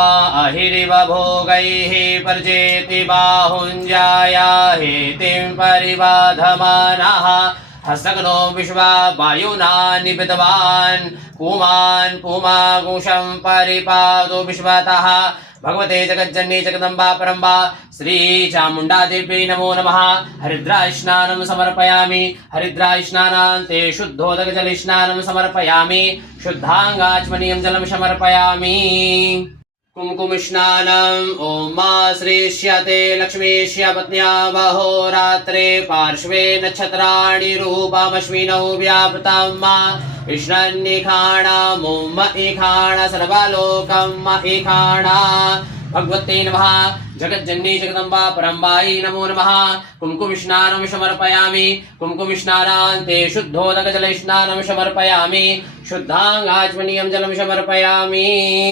अहिरिव भोगैः पर्जेति बाहुञ्जाया हेतिं परिबाधमानः हस्तघ्नो विश्वा वायुना निबद्धवान् पुमान् पुमागुंशं परिपादो विश्वतः भगवते जगज्जननी जगदम्बा परम्बा श्री चामुण्डा देवी नमो नमः। हरिद्रास्नानं समर्पयामि। हरिद्रास्नानान्ते शुद्धोदकजलस्नानं समर्पयामि। शुद्धाङ्गाचमनीयं जलं समर्पयामि। कुमकुमस्नानम् ॐ मा श्रीष्यते लक्ष्मीस्य पत्न्या वहोरात्रे पार्श्वे नक्षत्राणि रूपमश्विनौ व्यापृतं मा विष्णन्निखाणाम् ॐ ईखाण सर्वलोकम् ईखाण भगवते नमः। जगज्जननी जगदम्बा परम्बायै नमो नमः। कुमकुमस्नानं समर्पयामि। कुमकुमस्नानान्ते शुद्धोदकजलस्नानं समर्पयामि। शुद्धाङ्गाचमनीयं जलं समर्पयामि।